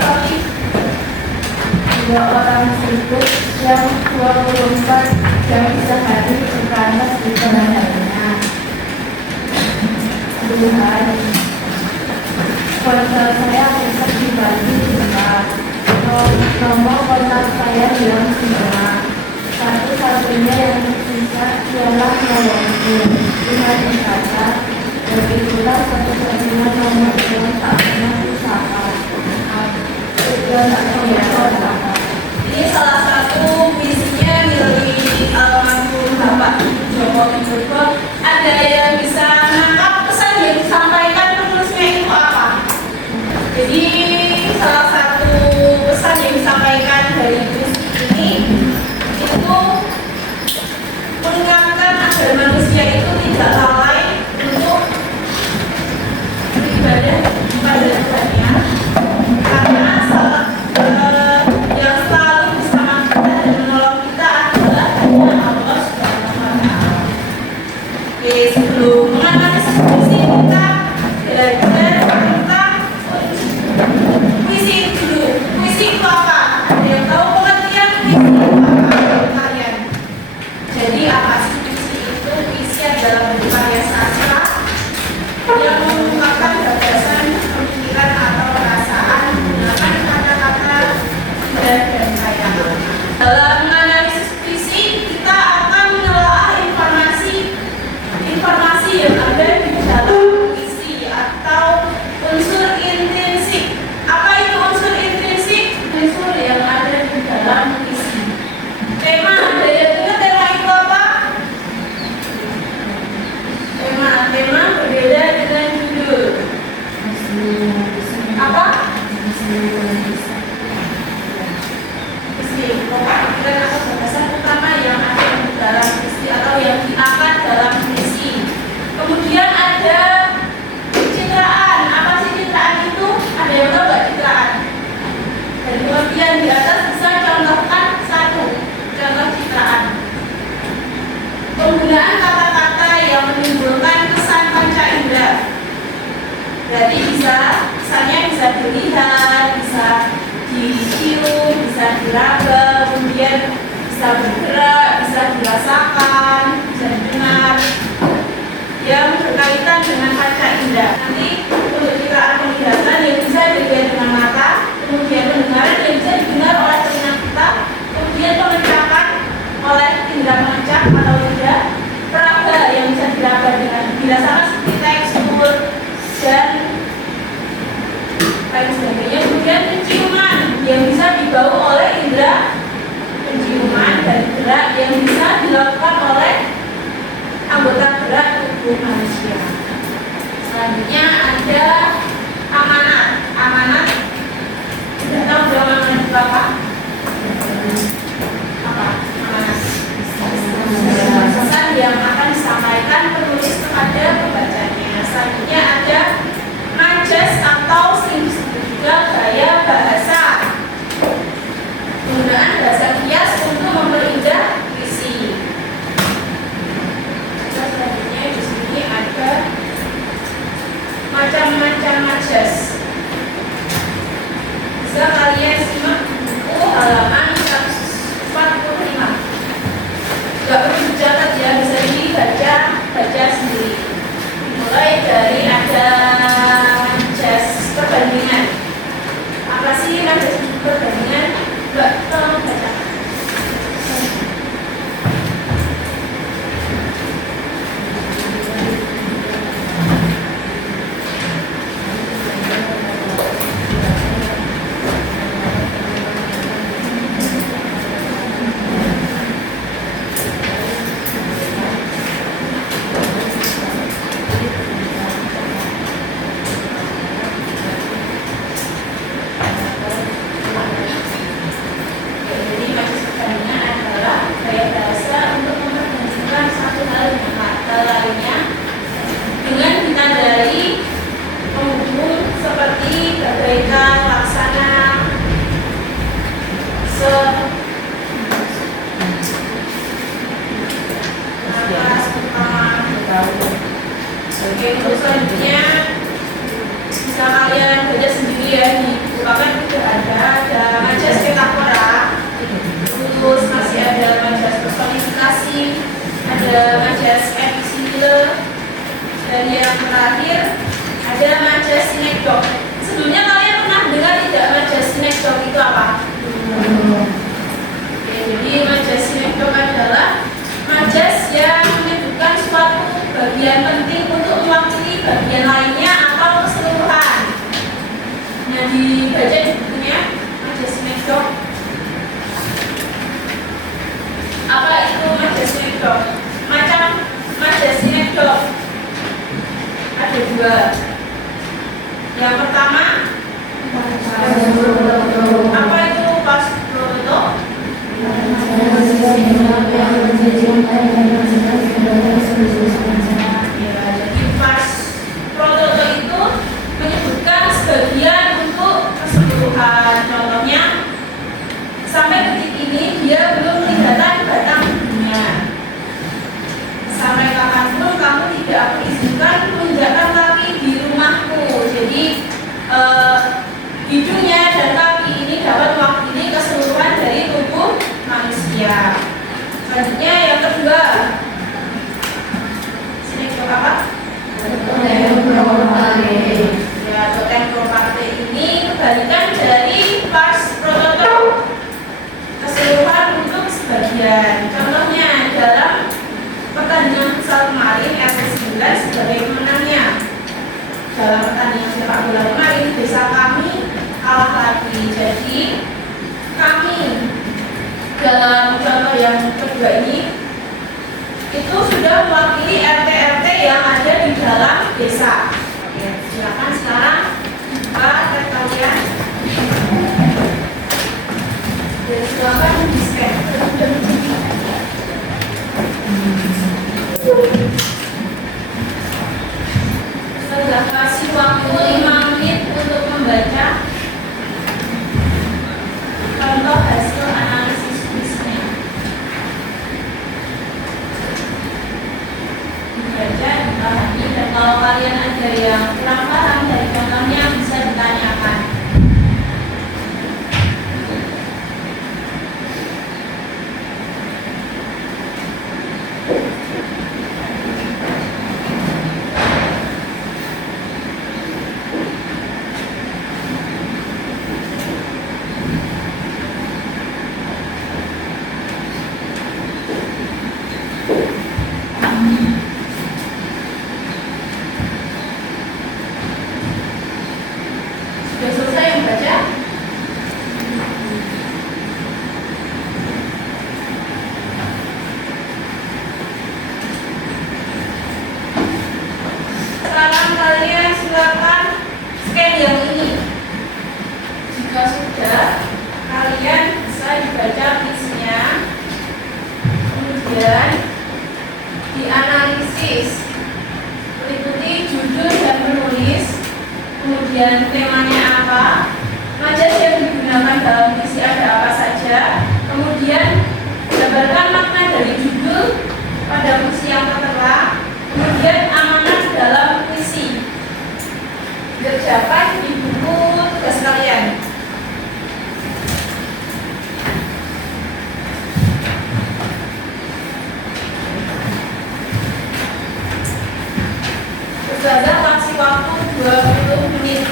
sorry. 2 orang sibuk yang 24 jam sehari berpanas di badannya. Tuhan, ponsel saya rusak dibagi 2. Nomor kontak saya hilang semua. Satu-satunya yang tersisa ialah nomorku. Tuhan berkata, begitulah satu-satunya nomor yang tak pernah disapa. Dan tak pernah. Ini salah satu puisinya dari almarhum Bapak Joko Widodo. Ada yang bisa menangkap pesan yang disampaikan penulisnya itu apa? Jadi salah satu pesan yang disampaikan dari puisi ini itu mengingatkan agar manusia itu tidak lalai untuk beribadah kepada Tuhannya, karena yang selalu bersama kita dan menolong kita adalah hanya Allah Subhanahu wa Ta'ala. Oke, sebelum menganalisis puisi kita belajar tentang puisi dulu. Puisi itu apa? Ada yang tahu pengertian puisi itu apa? Kalian. Jadi apa sih puisi itu? Puisi adalah bentuk karya sastra yang mengungkapkan gagasan, pemikiran atau perasaan menggunakan kata-kata dan kaya. Dalam menganalisis puisi, kita akan menelaah informasi yang ada di dalam puisi atau unsur intrinsik. Apa itu unsur intrinsik? Unsur yang ada di dalam puisi. Tema, ada yang ingat tema itu apa? Tema berbeda dengan judul. Apa? Puisi. Pokoknya atau gagasan utama yang ada di dalam puisi atau yang diangkat dalam puisi. Kemudian ada citraan. Apa sih citraan itu? Ada yang tahu nggak citraan? Dari pengertian di atas bisa contohkan satu contoh citraan. Penggunaan kata-kata yang menimbulkan kesan panca indera. Jadi kesannya bisa dilihat, bisa dicium, bisa diraba, kemudian bisa bergerak, bisa dirasakan, bisa didengar, yang berkaitan dengan panca indera. Nanti untuk citraan penglihatan yang bisa dilihat dengan mata, kemudian pendengaran yang bisa didengar oleh telinga kita, kemudian pengecapan oleh indera mengecap atau tidak, peraba yang bisa diraba dengan dirasakan seperti tekstur dan lain sebagainya. Kemudian penciuman yang bisa dibawa oleh indera penciuman dan gerak yang bisa dilakukan oleh anggota gerak tubuh manusia. Selanjutnya ada amanat. Amanat, tidak tahu dong amanat itu apa? Apa? Amanat. Pesan yang akan disampaikan penulis kepada pembacanya. Selanjutnya ada majas atau sering disebut juga gaya bahasa. Penggunaan bahasa kias untuk memperindah puisi. Selanjutnya di sini ada macam-macam majas. Bisa kalian simak buku halaman 145. Tidak perlu dicatat ya, bisa dibaca sendiri. Mulai dari ada jas perbandingan. Apa sih ada majas metafora, terus masih ada majas personifikasi, ada majas episile, dan yang terakhir ada majas sinekdok. Sebelumnya kalian pernah dengar tidak majas sinekdok itu apa? Oke, jadi majas sinekdok adalah majas yang menyebutkan suatu bagian penting untuk mewakili bagian lainnya atau keseluruhan. Nah, dibaca di bukunya majas sinekdok. Apa itu majas sinekdok? Macam majas sinekdok ada dua. Yang pertama, apa itu pas proto? Ya, jadi pas proto itu menyebutkan sebagian untuk keseluruhan. Contohnya, sampai detik ini dia belum kelihatan batang hidungnya. Sampai kapanpun kamu tidak aku izinkan menginjakkan kaki di rumahku. Jadi hidungnya dan kaki ini dapat mewakili keseluruhan dari tubuh manusia. Selanjutnya yang kedua, sinekdok apa? Ya, totemproparte ini kebalikan dari pas prototo, keseluruhan untuk sebagian. Contohnya dalam pertandingan futsal kemarin RT9 sebagai pemenangnya. Dalam pertandingan sepak bola kemarin desa kami kalah lagi. Jadi kami dalam contoh yang kedua ini itu sudah mewakili RT-RT yang ada di dalam desa. Oke, silakan sekarang buka tab kalian. Dan silakan di-scan. Sudah kasih waktu 5 menit untuk membaca contoh hasil analisis kuisnya. Dibaca, dipahami, dan kalau kalian ada yang kurang paham dari contohnya bisa ditanyakan. Sudah selesai membaca? Sekarang kalian silakan scan yang ini. Jika sudah, kalian bisa dibaca listnya, kemudian dianalisis, meliputi judul dan penulis, kemudian temanya apa, majas yang digunakan dalam puisi ada apa saja, kemudian gambarkan makna dari judul pada puisi yang tertera, kemudian amanat dalam puisi. Dikerjakan di buku tugas kalian. Ustazah kasih waktu 20 menit.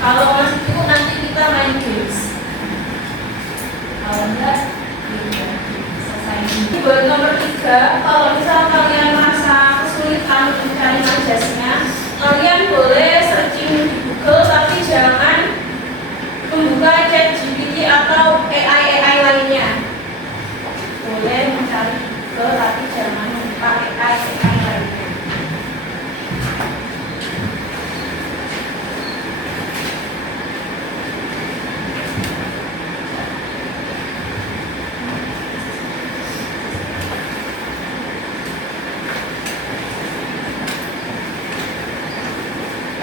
Kalau masih cukup nanti kita main games. Kalau enggak, ya selesai. Ini buat nomor 3, kalau misal kalian merasa kesulitan untuk mencari majasnya, kalian boleh searching di Google, tapi jangan membuka ChatGPT atau AI lainnya. Boleh mencari Google, tapi jangan membuka AI lainnya.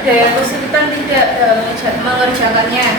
Ada yang kesulitan tidak dalam mengerjakannya?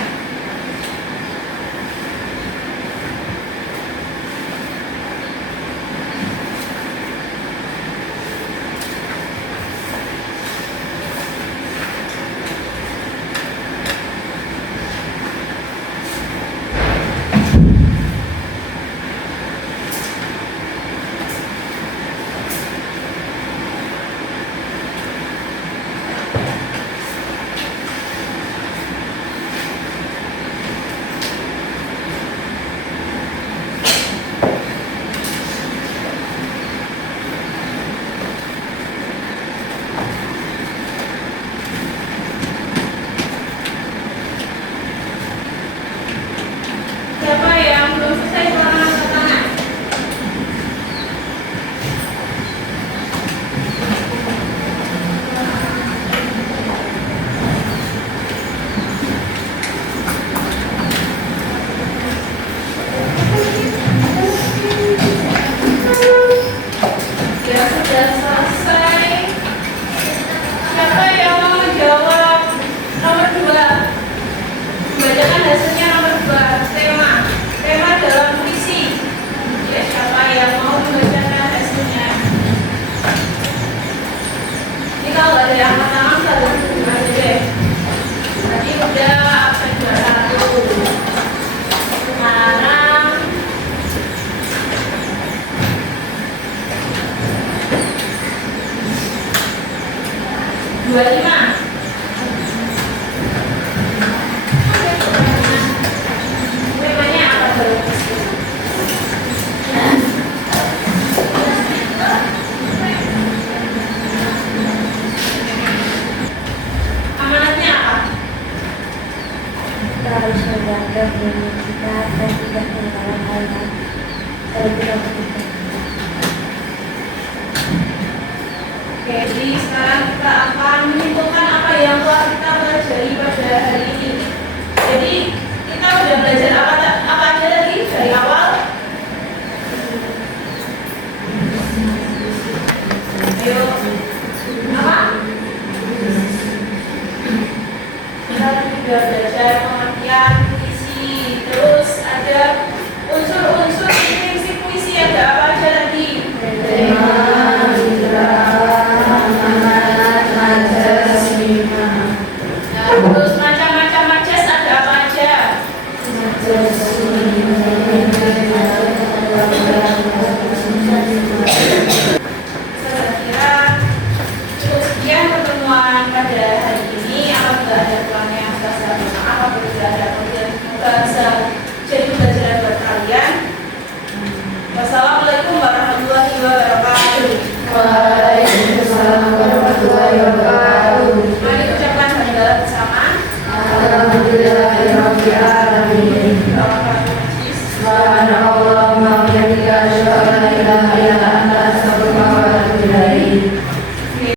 25. Temanya apa dulu? Amanatnya apa? Kita harus menjaga diri kita dan tidak melakukan hal yang tidak kita. Oke, jadi sekarang kita akan menyimpulkan apa yang telah kita pelajari pada hari ini. Jadi kita sudah belajar apa aja tadi dari awal? Ayo